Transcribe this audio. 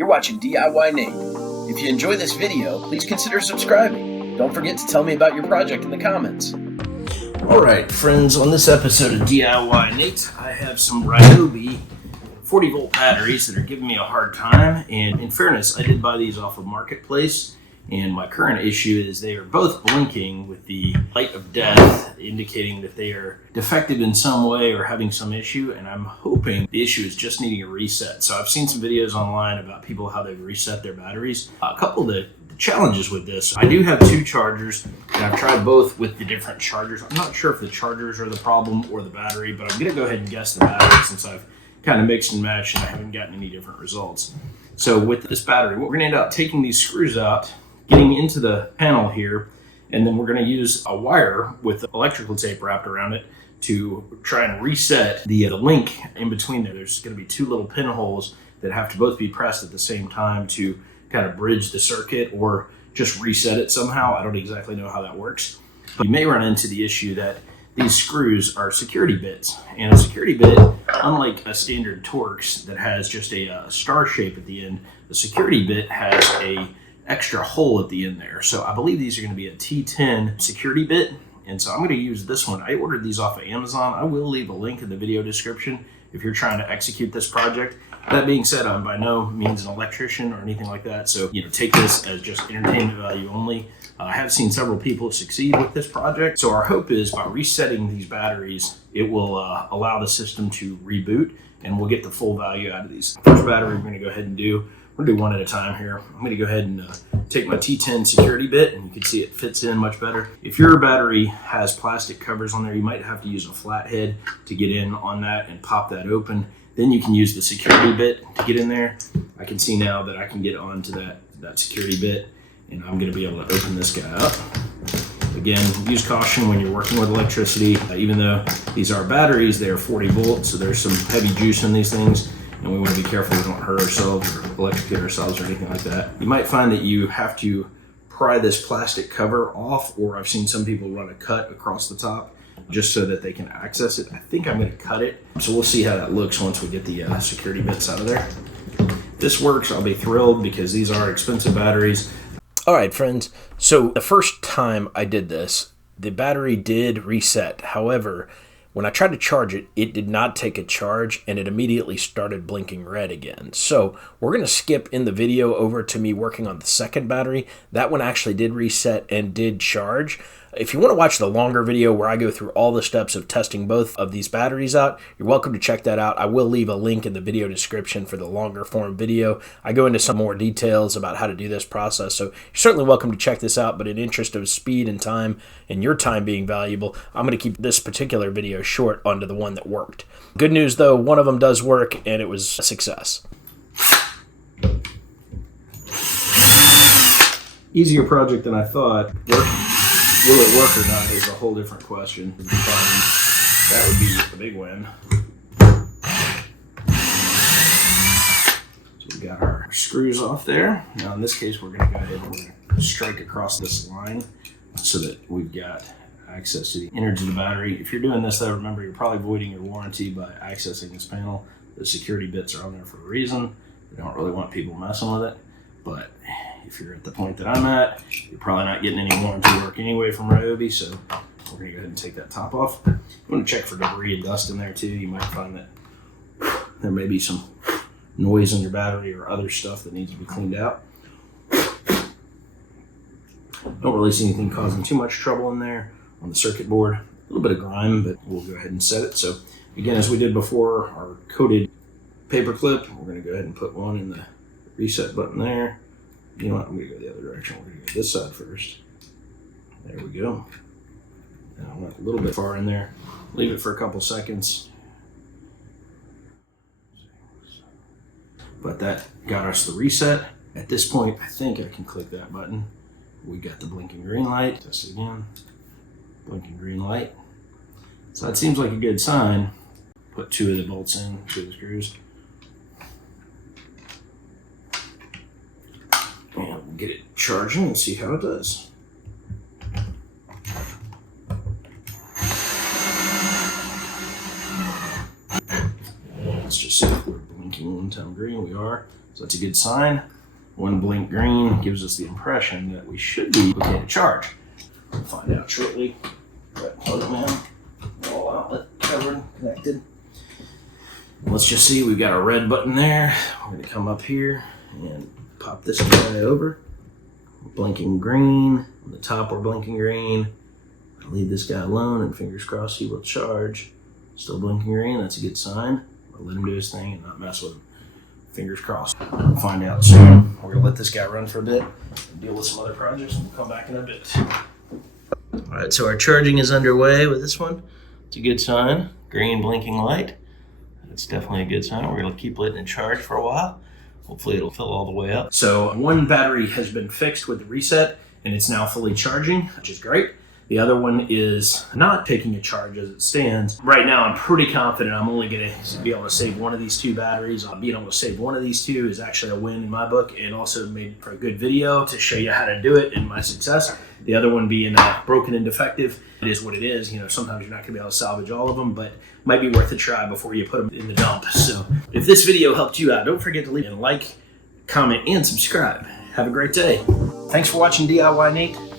You're watching DIYNate. If you enjoy this video, please consider subscribing. Don't forget to tell me about your project in the comments. Alright friends, on this episode of DIYNate, I have some Ryobi 40-volt batteries that are giving me a hard time, and in fairness, I did buy these off of Marketplace, and my current issue is they are both blinking with the light of death, indicating that they are defective in some way or having some issue, and I'm hoping the issue is just needing a reset. So I've seen some videos online about people how they've reset their batteries. A couple of the challenges with this, I do have two chargers, and I've tried both with the different chargers. I'm not sure if the chargers are the problem or the battery, but I'm going to go ahead and guess the battery since I've kind of mixed and matched and I haven't gotten any different results. So with this battery, what we're going to end up taking these screws out, getting into the panel here, and then we're going to use a wire with electrical tape wrapped around it to try and reset the link in between there. There's going to be two little pinholes that have to both be pressed at the same time to kind of bridge the circuit or just reset it somehow. I don't exactly know how that works. But you may run into the issue that these screws are security bits, and a security bit, unlike a standard Torx that has just a star shape at the end, the security bit has a extra hole at the end there. So I believe these are going to be a T10 security bit, and so I'm going to use this one. I ordered these off of Amazon. I will leave a link in the video description if you're trying to execute this project. That being said, I'm by no means an electrician or anything like that, so take this as just entertainment value only. I have seen several people succeed with this project, so our hope is by resetting these batteries, it will allow the system to reboot, and we'll get the full value out of these. First battery we're going to go ahead and do, we're going to do one at a time here. I'm going to go ahead and take my T10 security bit, and you can see it fits in much better. If your battery has plastic covers on there, you might have to use a flathead to get in on that and pop that open. Then you can use the security bit to get in there. I can see now that I can get onto that security bit, and I'm going to be able to open this guy up. Again, use caution when you're working with electricity. Even though these are batteries, they are 40 volts, so there's some heavy juice in these things, and we want to be careful we don't hurt ourselves or electrocute ourselves or anything like that. You might find that you have to pry this plastic cover off, or I've seen some people run a cut across the top just so that they can access it. I think I'm going to cut it, so we'll see how that looks once we get the security bits out of there. If this works, I'll be thrilled because these are expensive batteries. All right, friends, so the first time I did this, the battery did reset. However, when I tried to charge it, it did not take a charge, and it immediately started blinking red again. So we're going to skip in the video over to me working on the second battery. That one actually did reset and did charge. If you want to watch the longer video where I go through all the steps of testing both of these batteries out, you're welcome to check that out. I will leave a link in the video description for the longer form video. I go into some more details about how to do this process, so you're certainly welcome to check this out, but in interest of speed and time, and your time being valuable, I'm going to keep this particular video short onto the one that worked. Good news though, one of them does work, and it was a success. Easier project than I thought. Will it work or not is a whole different question. That would be a big win. So we got our screws off there. Now in this case, we're going to go ahead and we're going to strike across this line so that we've got access to the innards of the battery. If you're doing this though, remember you're probably voiding your warranty by accessing this panel. The security bits are on there for a reason. We don't really want people messing with it, but if you're at the point that I'm at, you're probably not getting any warranty work anyway from Ryobi, so we're going to go ahead and take that top off. You want to check for debris and dust in there too. You might find that there may be some noise in your battery or other stuff that needs to be cleaned out. Don't really see anything causing too much trouble in there on the circuit board. A little bit of grime, but we'll go ahead and set it. So again, as we did before, our coated paper clip, we're going to go ahead and put one in the reset button there. You know what, I'm going to go the other direction. We're going to go this side first. There we go. Now I went a little bit far in there. Leave it for a couple seconds. But that got us the reset. At this point, I think I can click that button. We got the blinking green light. Test it again. Blinking green light. So that seems like a good sign. Put two of the bolts in, two of the screws. And we'll get it charging and see how it does. Let's just see if we're blinking one time green. We are. So that's a good sign. One blink green gives us the impression that we should be okay to charge. We'll find out shortly. Got plug them in, wall outlet covered, connected. Let's just see, we've got a red button there. We're gonna come up here and pop this guy over. Blinking green. On the top, we're blinking green. I'll leave this guy alone and fingers crossed he will charge. Still blinking green, that's a good sign. We'll let him do his thing and not mess with him. Fingers crossed. We'll find out soon. We're gonna let this guy run for a bit and deal with some other projects, and we'll come back in a bit. All right, so our charging is underway with this one. It's a good sign. Green blinking light. That's definitely a good sign. We're gonna keep letting it charge for a while. Hopefully it'll fill all the way up. So one battery has been fixed with the reset and it's now fully charging, which is great. The other one is not taking a charge as it stands. Right now, I'm pretty confident I'm only gonna be able to save one of these two batteries. Being able to save one of these two is actually a win in my book, and also made for a good video to show you how to do it and my success. The other one being broken and defective. It is what it is. You know, sometimes you're not gonna be able to salvage all of them, but it might be worth a try before you put them in the dump. So if this video helped you out, don't forget to leave a like, comment, and subscribe. Have a great day. Thanks for watching DIY Nate.